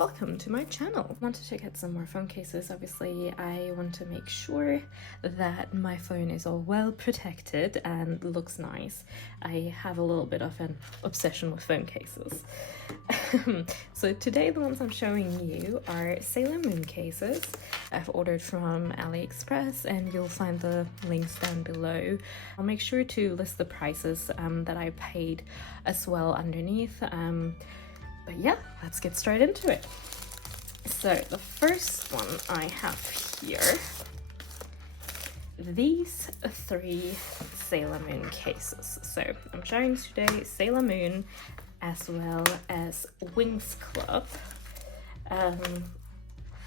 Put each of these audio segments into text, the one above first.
welcome to my channel. I wanted to get some more phone cases. Obviously, I want to make sure that my phone is all well protected and looks nice. I have a little bit of an obsession with phone cases. So today the ones I'm showing you are Sailor Moon cases. I've ordered from AliExpress and you'll find the links down below. I'll make sure to list the prices that I paid as well underneath. But yeah, let's get straight into it. So the first one I have here, these three Sailor Moon cases. So I'm showing today Sailor Moon as well as Winx Club. And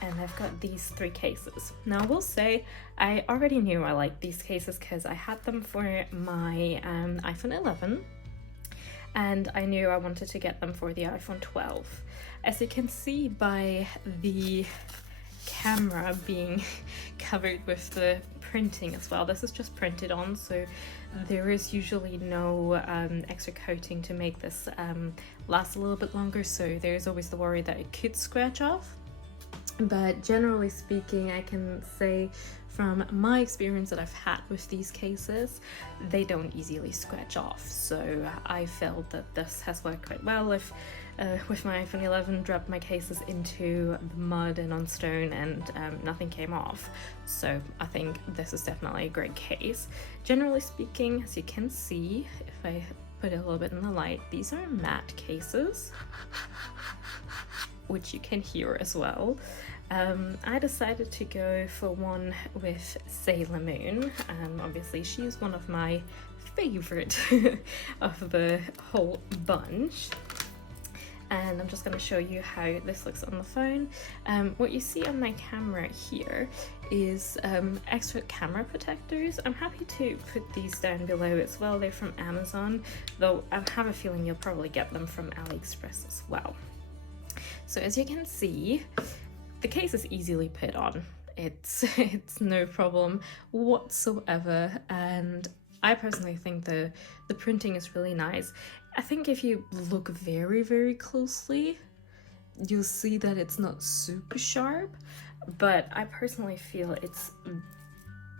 I've got these three cases. Now I will say I already knew I liked these cases because I had them for my iPhone 11. And I knew I wanted to get them for the iPhone 12. As you can see by the camera being covered with the printing as well, this is just printed on, so there is usually no extra coating to make this last a little bit longer, so there's always the worry that it could scratch off. But generally speaking, I can say from my experience that I've had with these cases, they don't easily scratch off. So I felt that this has worked quite well. If with my iPhone 11, dropped my cases into the mud and on stone and nothing came off. So I think this is definitely a great case. Generally speaking, as you can see, if I put it a little bit in the light, these are matte cases, which you can hear as well. I decided to go for one with Sailor Moon. Obviously she's one of my favorite of the whole bunch. And I'm just going to show you how this looks on the phone. What you see on my camera here is extra camera protectors. I'm happy to put these down below as well. They're from Amazon, though I have a feeling you'll probably get them from AliExpress as well. So as you can see, the case is easily put on. It's no problem whatsoever, and I personally think the printing is really nice. I think if you look very, very closely, you'll see that it's not super sharp, but I personally feel it's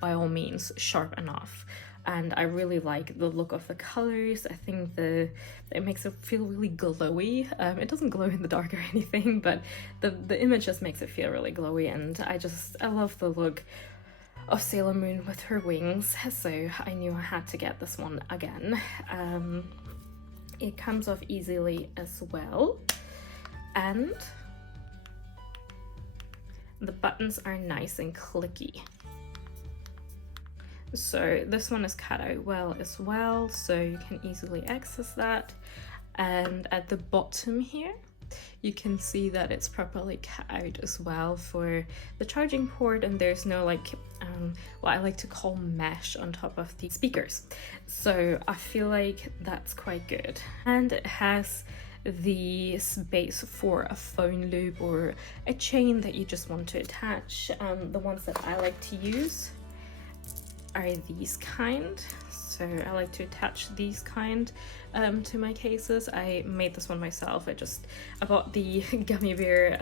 by all means sharp enough. And I really like the look of the colors. I think it makes it feel really glowy. It doesn't glow in the dark or anything, but the image just makes it feel really glowy, and I love the look of Sailor Moon with her wings, so I knew I had to get this one again. It comes off easily as well, and the buttons are nice and clicky. So this one is cut out well as well, so you can easily access that. And at the bottom here, you can see that it's properly cut out as well for the charging port, and there's no what I like to call mesh on top of the speakers. So I feel like that's quite good. And it has the space for a phone loop or a chain that you just want to attach. The ones that I like to use are these kind. So I like to attach these kind to my cases. I made this one myself. I bought the gummy bear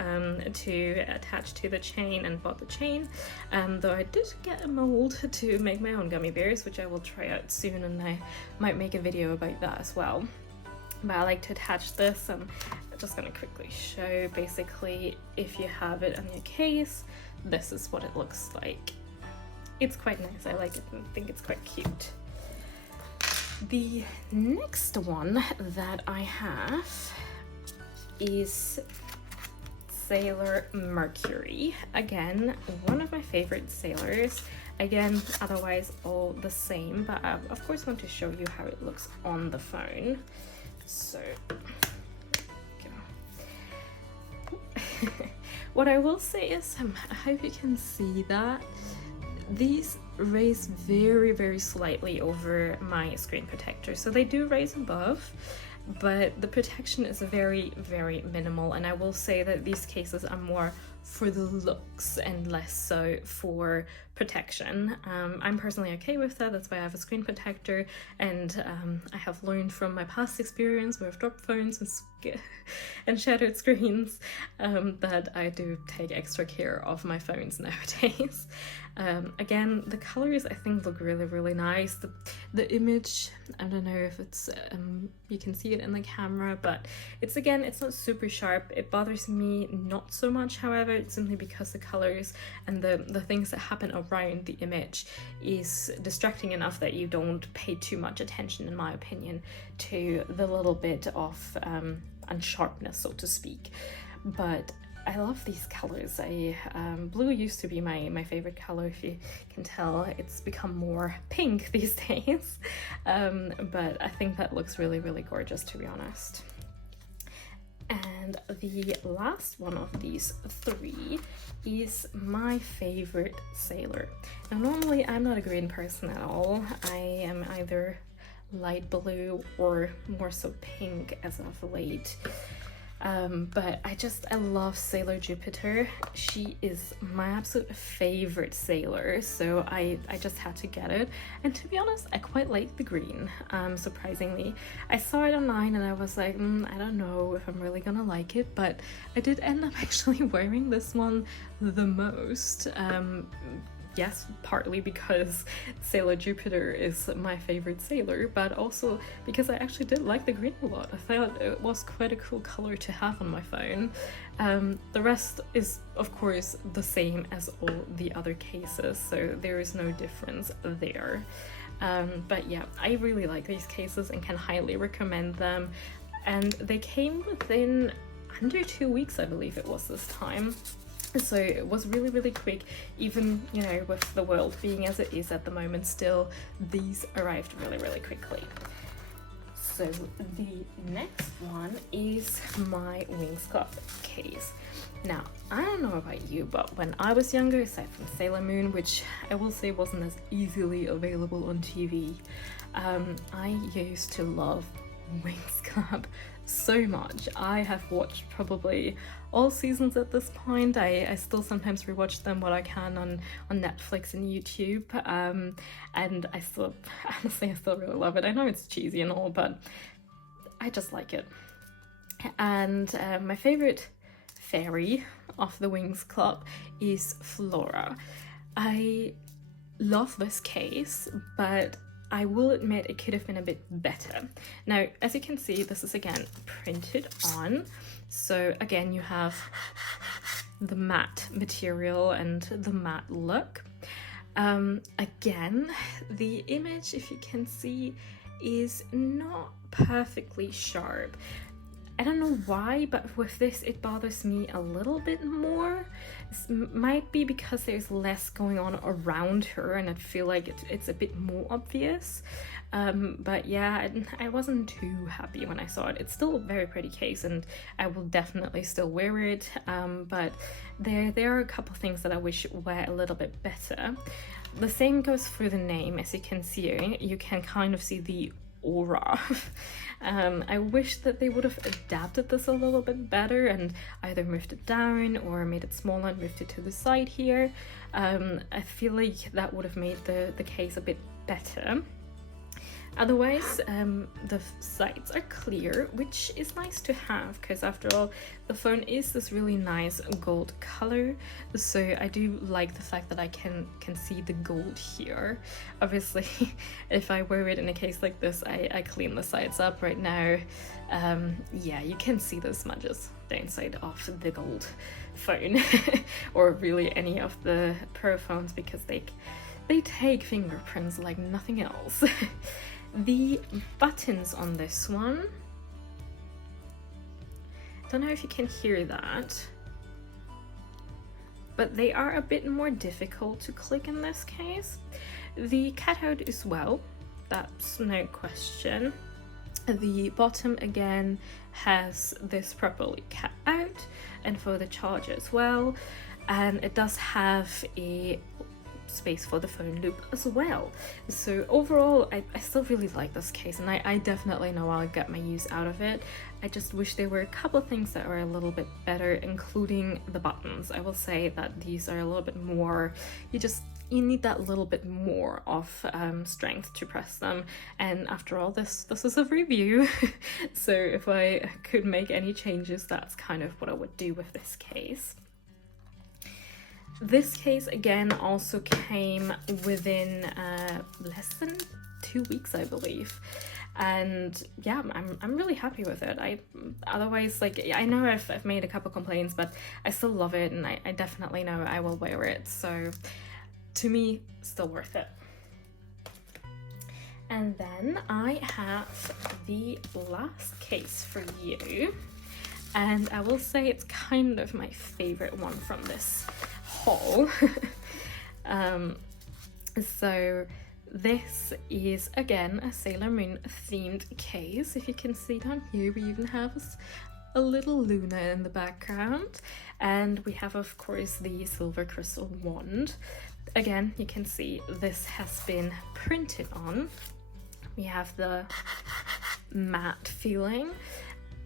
to attach to the chain and bought the chain. Though I did get a mold to make my own gummy bears, which I will try out soon, and I might make a video about that as well. But I like to attach this, and I'm just gonna quickly show. Basically, if you have it on your case, this is what it looks like. It's quite nice. I like it and think it's quite cute. The next one that I have is Sailor Mercury. Again, one of my favorite sailors. Again, otherwise all the same, but I of course want to show you how it looks on the phone. So, what I will say is, I hope you can see that these raise very, very slightly over my screen protector. So they do raise above, but the protection is very, very minimal. And I will say that these cases are more for the looks and less so for protection. I'm personally okay with that. That's why I have a screen protector, and I have learned from my past experience with drop phones and shattered screens that I do take extra care of my phones nowadays. Again, the colors I think look really nice. The image, I don't know if it's you can see it in the camera, but it's not super sharp. It bothers me not so much, however. It's simply because the colors and the things that happen around the image is distracting enough that you don't pay too much attention, in my opinion, to the little bit of unsharpness, so to speak. But I love these colors. Blue used to be my favorite color, if you can tell. It's become more pink these days, but I think that looks really gorgeous, to be honest. And the last one of these three is my favorite sailor. Now normally I'm not a green person at all. I am either light blue or more so pink as of late. But I love Sailor Jupiter. She is my absolute favorite sailor, so I just had to get it. And to be honest, I quite like the green, surprisingly. I saw it online and I was like, I don't know if I'm really gonna like it, but I did end up actually wearing this one the most. Yes, partly because Sailor Jupiter is my favorite sailor, but also because I actually did like the green a lot. I thought it was quite a cool color to have on my phone. The rest is, of course, the same as all the other cases, so there is no difference there. But yeah, I really like these cases and can highly recommend them. And they came within under 2 weeks, I believe it was this time. So it was really quick, even, you know, with the world being as it is at the moment still, these arrived really quickly. So the next one is my Winx Club case. Now, I don't know about you, but when I was younger, aside from Sailor Moon, which I will say wasn't as easily available on TV, I used to love Winx Club so much. I have watched probably all seasons at this point. I still sometimes rewatch them what I can on Netflix and YouTube, and I still really love it. I know it's cheesy and all, but I just like it. And my favorite fairy of the Winx Club is Flora. I love this case, but I will admit it could have been a bit better. Now, as you can see, this is again printed on. So again, you have the matte material and the matte look. Again, the image, if you can see, is not perfectly sharp. I don't know why, but with this it bothers me a little bit more. This might be because there's less going on around her and I feel like it's a bit more obvious. But yeah, I wasn't too happy when I saw it. It's still a very pretty case and I will definitely still wear it, but there are a couple things that I wish were a little bit better. The same goes for the name. As you can see, you can kind of see the aura. I wish that they would have adapted this a little bit better and either moved it down or made it smaller and moved it to the side here. I feel like that would have made the case a bit better. Otherwise, the sides are clear, which is nice to have because after all, the phone is this really nice gold color. So I do like the fact that I can see the gold here. Obviously, if I wear it in a case like this, I clean the sides up right now. Yeah, you can see the smudges downside of the gold phone or really any of the Pro phones because they take fingerprints like nothing else. The buttons on this one, don't know if you can hear that, but they are a bit more difficult to click in this case. The cutout is well, that's no question. The bottom again has this properly cut out and for the charger as well, and it does have a space for the phone loop as well. So overall, I still really like this case, and I definitely know I'll get my use out of it. I just wish there were a couple of things that were a little bit better, including the buttons. I will say that these are a little bit more, you need that little bit more of strength to press them. And after all, this is a review, so if I could make any changes, that's kind of what I would do with this case. This case again also came within less than 2 weeks, I believe, and yeah, I'm really happy with it. Otherwise, like, I know I've made a couple complaints, but I still love it, and I definitely know I will wear it, so to me, still worth it. And then I have the last case for you, and I will say it's kind of my favorite one from this haul. So this is again a Sailor Moon themed case. If you can see down here, we even have a little Luna in the background, and we have of course the silver crystal wand. Again, you can see this has been printed on. We have the matte feeling.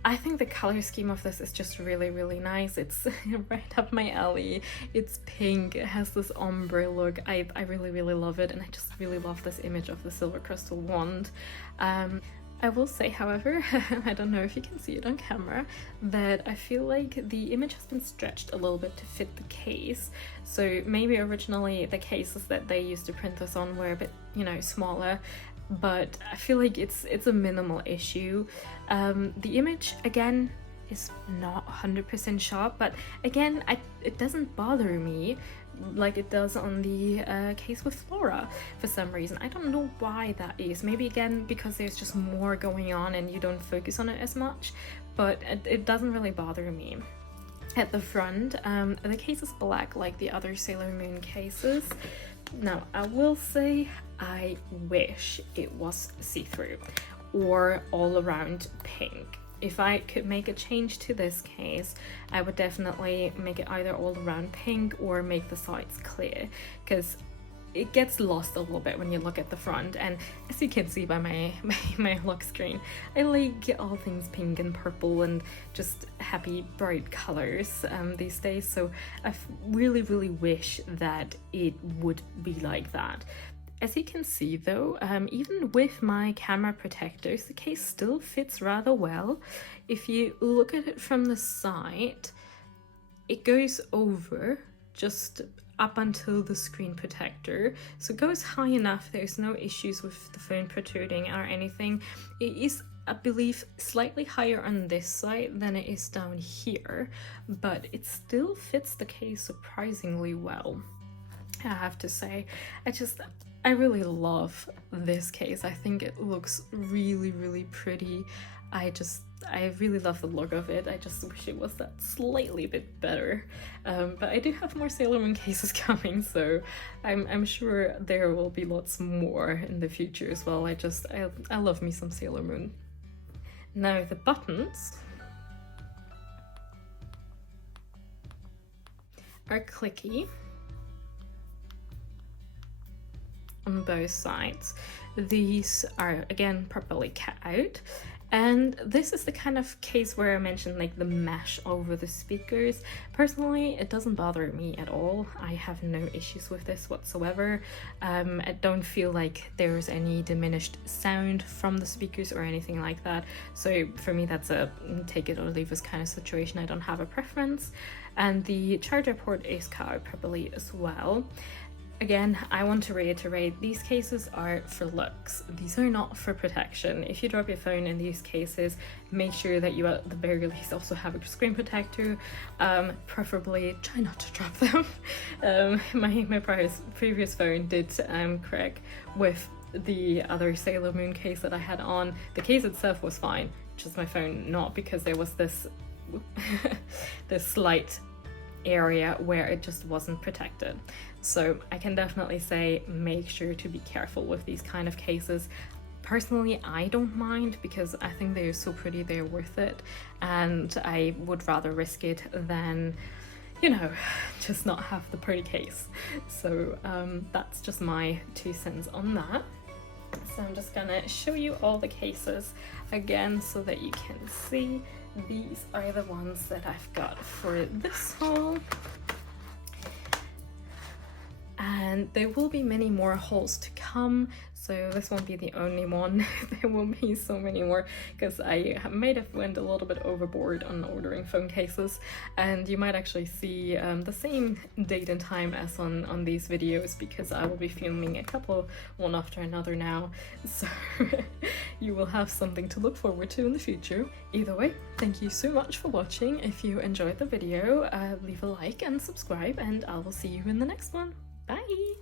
I think the color scheme of this is just really, really nice. It's right up my alley. It's pink, it has this ombre look. I really, really love it, and I just really love this image of the silver crystal wand. I will say, however, I don't know if you can see it on camera, that I feel like the image has been stretched a little bit to fit the case. So maybe originally the cases that they used to print this on were a bit, smaller, but I feel like it's a minimal issue. The image, again, is not 100% sharp, but again, it doesn't bother me like it does on the case with Flora for some reason. I don't know why that is. Maybe again because there's just more going on and you don't focus on it as much, but it doesn't really bother me. At the front, the case is black like the other Sailor Moon cases. Now, I will say I wish it was see-through or all around pink. If I could make a change to this case, I would definitely make it either all around pink or make the sides clear, because it gets lost a little bit when you look at the front. And as you can see by my lock screen, I like all things pink and purple and just happy bright colors these days, so I really, really wish that it would be like that. As you can see though, even with my camera protectors, the case still fits rather well. If you look at it from the side, it goes over just up until the screen protector, so it goes high enough. There's no issues with the phone protruding or anything. It is, I believe, slightly higher on this side than it is down here, but it still fits the case surprisingly well, I have to say. I really love this case. I think it looks really, really pretty. I really love the look of it. I just wish it was that slightly bit better. But I do have more Sailor Moon cases coming, so I'm sure there will be lots more in the future as well. I love me some Sailor Moon. Now the buttons are clicky on both sides. These are again properly cut out, and this is the kind of case where I mentioned like the mesh over the speakers. Personally, it doesn't bother me at all. I have no issues with this whatsoever. I don't feel like there's any diminished sound from the speakers or anything like that, so for me that's a take it or leave it kind of situation. I don't have a preference, and the charger port is cut out properly as well. Again, I want to reiterate, these cases are for looks. These are not for protection. If you drop your phone in these cases, make sure that you at the very least also have a screen protector. Preferably try not to drop them. My previous phone did crack with the other Sailor Moon case that I had on. The case itself was fine, just my phone not, because there was this this slight area where it just wasn't protected. So I can definitely say make sure to be careful with these kind of cases. Personally, I don't mind because I think they're so pretty, they're worth it, and I would rather risk it than, you know, just not have the pretty case. So that's just my 2 cents on that. So I'm just gonna show you all the cases again so that you can see. These are the ones that I've got for this haul. And there will be many more hauls to come, so this won't be the only one. There will be so many more because I might have went a little bit overboard on ordering phone cases, and you might actually see the same date and time as on these videos, because I will be filming a couple one after another now, so you will have something to look forward to in the future. Either way, thank you so much for watching. If you enjoyed the video, leave a like and subscribe, and I will see you in the next one. Bye!